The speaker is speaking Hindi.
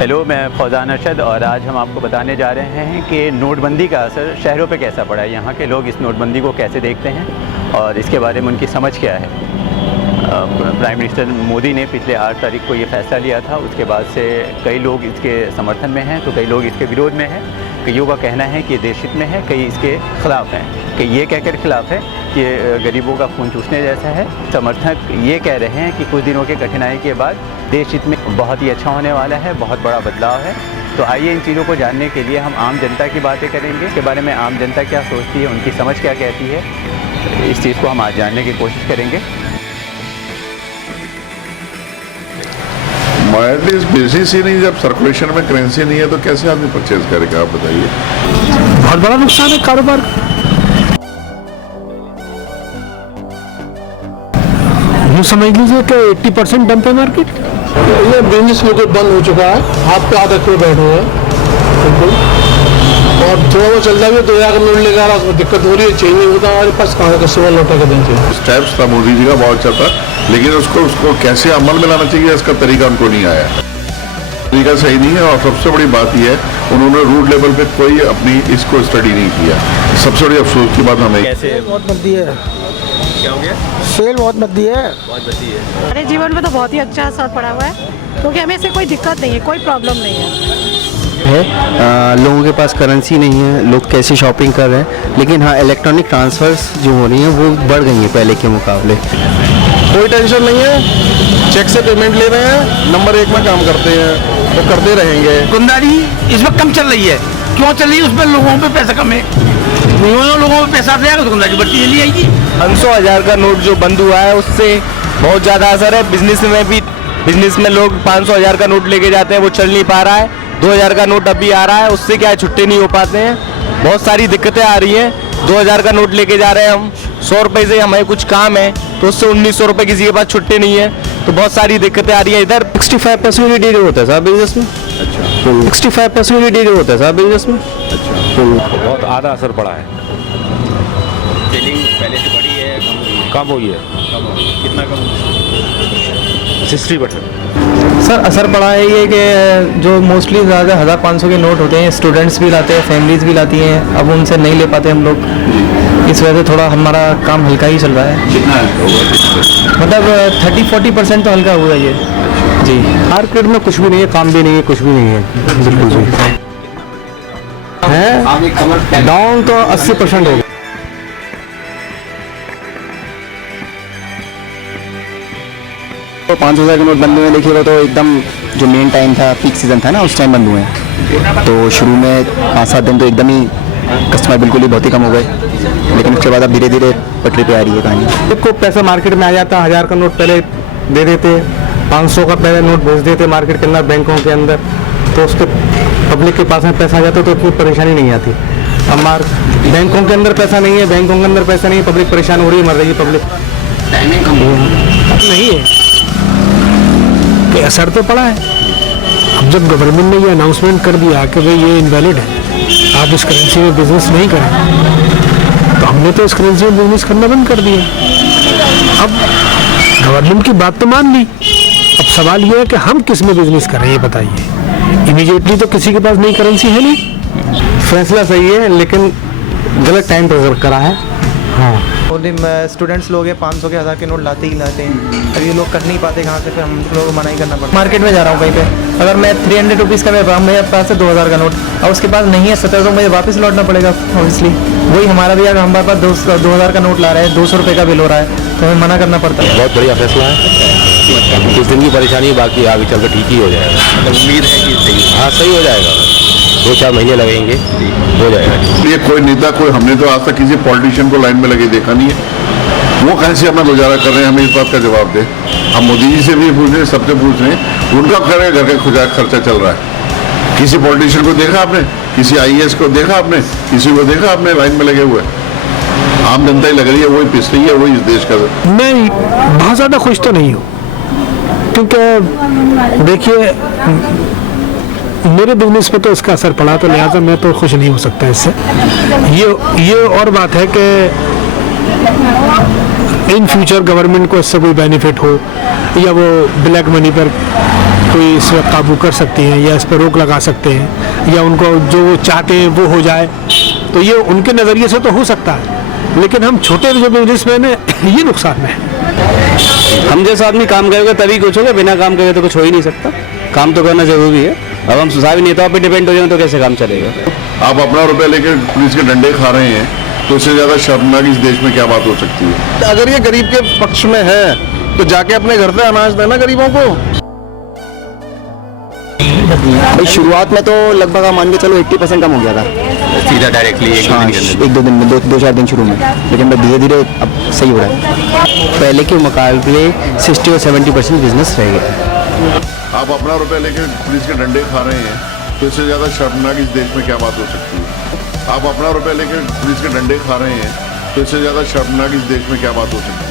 हेलो, मैं फौजान अरशद और आज हम आपको बताने जा रहे हैं कि नोटबंदी का असर शहरों पे कैसा पड़ा है। यहाँ के लोग इस नोटबंदी को कैसे देखते हैं और इसके बारे में उनकी समझ क्या है। प्राइम मिनिस्टर मोदी ने पिछले 8 तारीख को ये फ़ैसला लिया था। उसके बाद से कई लोग इसके समर्थन में हैं तो कई लोग इसके विरोध में हैं। कईयों का कहना है कि देश हित में है, कई इसके ख़िलाफ़ हैं। कई ये कहकर ख़िलाफ़ है कि गरीबों का खून चूसने जैसा है। समर्थक ये कह रहे हैं कि कुछ दिनों के कठिनाई के बाद देश हित में बहुत ही अच्छा होने वाला है, बहुत बड़ा बदलाव है। तो आइए इन चीज़ों को जानने के लिए हम आम जनता की बातें करेंगे, इसके बारे में आम जनता क्या सोचती है, उनकी समझ क्या कहती है, इस चीज़ को हम आज जानने की कोशिश करेंगे। एटलीस्ट बिजनेस ही नहीं, जब सर्कुलेशन में करेंसी नहीं है तो कैसे आदमी परचेज करेगा, आप बताइए। बहुत बड़ा नुकसान है कारोबार का। यूँ समझ लीजिए कि 80% डंप है मार्केट। ये बिजनेस बिल्कुल बंद हो चुका है, हाथ पे हाथ रखे बैठे हुए हैं बिल्कुल। और थोड़ा बहुत चल रहा है, 2000 का नोट लेकर आ रहा, उसमें दिक्कत हो रही है, चेंज नहीं होता हमारे पास, कहाँ का सिविल नोट का दिन से। स्टेप्स था मोदी जी का बहुत अच्छा था, लेकिन उसको कैसे अमल में लाना चाहिए इसका तरीका उनको नहीं आया। तरीका सही नहीं है। और सबसे बड़ी बात यह है उन्होंने रूट लेवल पे कोई अपनी इसको स्टडी नहीं किया। सबसे बड़ी अफसोस की बात हमें कैसे बहुत बद्दी है। क्या हो गया? सेल बहुत बद्दी है। बहुत बची है। हमारे जीवन में तो बहुत ही अच्छा असर पड़ा हुआ है, क्योंकि हमें इससे कोई दिक्कत नहीं है, कोई प्रॉब्लम नहीं है। लोगों के पास करेंसी नहीं है, लोग कैसे शॉपिंग कर रहे हैं। लेकिन हाँ, इलेक्ट्रॉनिक ट्रांसफ़र्स जो हो रही हैं वो बढ़ गई हैं पहले के मुकाबले। कोई टेंशन नहीं है, चेक से पेमेंट ले रहे हैं, नंबर 1 में काम करते हैं, तो करते रहेंगे। दुकानदारी इस वक्त कम चल रही है। क्यों चल रही है? उसमें लोगों पे पैसा कम है, लोगों पे पैसा देगा, दुकानदारी बढ़ती चली आएगी। 500,000 का नोट जो बंद हुआ है उससे बहुत ज़्यादा असर है। बिजनेस में भी, बिजनेस में लोग 500,000 का नोट लेके जाते हैं, वो चल नहीं पा रहा है। 2000 का नोट अभी आ रहा है, उससे क्या है, छुट्टे नहीं हो पाते हैं। बहुत सारी दिक्कतें आ रही हैं। 2000 का नोट लेके जा रहे हैं हम, 100 रुपये से हमें कुछ काम है तो उससे 1900 रुपये किसी के पास छुट्टे नहीं है, तो बहुत सारी दिक्कतें आ रही हैं। इधर 65% डीले होता है साहब बिजनेस में। अच्छा, 65% डीले होता है साहब बिजनेस में। अच्छा, तो बहुत आधा असर पड़ा है। सेलिंग पहले से बढ़ी है, कम हुई है। कितना कम? 60%। सर असर पड़ा है ये कि जो मोस्टली ज़्यादा 1500 के नोट होते हैं, स्टूडेंट्स भी लाते हैं, फैमिलीज़ भी लाती हैं, अब उनसे नहीं ले पाते हम लोग। इस वजह से थोड़ा हमारा काम हल्का ही चल रहा है। कितना होगा? मतलब 30-40% तो हल्का हुआ ये जी। मार्केट में कुछ भी नहीं है, काम भी नहीं है, कुछ भी नहीं है, बिल्कुल भी है। डाउन तो 80% हो गया। तो 5,000 के नोट बंद हुए, देखिएगा तो एकदम जो मेन टाइम था, पीक सीज़न था ना, उस टाइम बंद हुए हैं। तो शुरू में 5-7 दिन तो एकदम ही कस्टमर बिल्कुल ही बहुत ही कम हो गए, लेकिन उसके बाद अब धीरे धीरे पटरी पे आ रही है कहानी। देखो पैसा मार्केट में आ जाता, 1000 का नोट पहले दे देते, 500 का पहले नोट भेज देते मार्केट के अंदर, बैंकों के अंदर, तो उसके पब्लिक के पास में पैसा आ जाता तो इतनी परेशानी नहीं आती। अब बैंकों के अंदर पैसा नहीं है, बैंकों के अंदर पैसा नहीं है, पब्लिक परेशान हो रही है, मर रही है पब्लिक। टाइमिंग कम नहीं है कि असर तो पड़ा है। अब जब गवर्नमेंट ने ये अनाउंसमेंट कर दिया कि भाई ये इनवैलिड है, आप इस करेंसी में बिजनेस नहीं करें, तो हमने तो इस करेंसी में बिजनेस करना बंद कर दिया। अब गवर्नमेंट की बात तो मान ली, अब सवाल ये है कि हम किस में बिजनेस करें, ये बताइए। इमीडिएटली तो किसी के पास नई करेंसी है नहीं। फैसला सही है लेकिन गलत टाइम पर करा है। हाँ, स्टूडेंट्स लोग हैं, 500 के 1000 के नोट लाते ही लाते हैं। अब ये लोग कर नहीं पाते कहाँ से, फिर हम लोगों को मना ही करना पड़ता है। मार्केट में जा रहा हूँ कहीं पे, अगर मैं 300 रुपीज़ का मेरे पास है 2000 का नोट, और उसके पास नहीं है 17 तो मुझे वापस लौटना पड़ेगा ऑब्वियसली। वही हमारा भी, अगर हमारे पास 2000 का नोट ला रहा है, 200 रुपये का बिल हो रहा है, तो हमें मना करना पड़ता है। बहुत बढ़िया फैसला है। कुछ दिन की परेशानी, बाकी आगे चल कर ठीक ही हो जाएगा। उम्मीद है कि सही? हाँ, सही हो जाएगा। 2-4 महीने लगेंगे, हो जाएगा। ये कोई नेता, कोई हमने तो आज तक किसी पॉलिटिशियन को लाइन में लगे देखा नहीं है। वो कैसे अपना गुजारा कर रहे हैं, हमें इस बात का जवाब दे। हम मोदी जी से भी पूछ रहे हैं, सबसे पूछ रहे हैं, उनका घर का खर्चा चल रहा है। किसी पॉलिटिशियन को देखा आपने? किसी IAS को देखा आपने? किसी को देखा आपने लाइन में लगे हुए? आम जनता ही लग रही है, वही पिस रही है, वही इस देश का। मैं बहुत ज़्यादा खुश तो नहीं हूँ, क्योंकि देखिए मेरे बिजनेस पे तो इसका असर पड़ा, तो लिहाजा मैं तो खुश नहीं हो सकता इससे। ये और बात है कि इन फ्यूचर गवर्नमेंट को इससे कोई बेनिफिट हो या वो ब्लैक मनी पर कोई इस पर काबू कर सकती हैं या इस पर रोक लगा सकते हैं या उनको जो वो चाहते हैं वो हो जाए, तो ये उनके नज़रिए से तो हो सकता है, लेकिन हम छोटे जो बिजनेसमैन हैं ये नुकसान में है। हम जैसा आदमी काम करेगा तभी कुछ होगा, बिना काम करे तो कुछ हो ही नहीं सकता। काम तो करना जरूरी है। अब हम सुधार नेताओं पे डिपेंड हो जाए तो कैसे काम चलेगा। आप अपना रुपया लेकर पुलिस के डंडे खा रहे हैं तो इससे ज्यादा शर्मनाक इस देश में क्या बात हो सकती है। अगर ये गरीब के पक्ष में है तो जाके अपने घर पे अनाज देना गरीबों को। भाई शुरुआत में तो लगभग आप मान के चलो 80% कम हो गया था, सीधा डायरेक्टली एक दो दिन में, दो चार दिन शुरू में, लेकिन धीरे धीरे अब सही हो रहा है। पहले के मुकाबले 60 और 70% बिजनेस रह गया। आप अपना रुपया लेकर पुलिस के डंडे खा रहे हैं तो इससे ज्यादा शर्मनाक इस देश में क्या बात हो सकती है। आप अपना रुपया लेकर पुलिस के डंडे खा रहे हैं तो इससे ज्यादा शर्मनाक इस देश में क्या बात हो सकती है।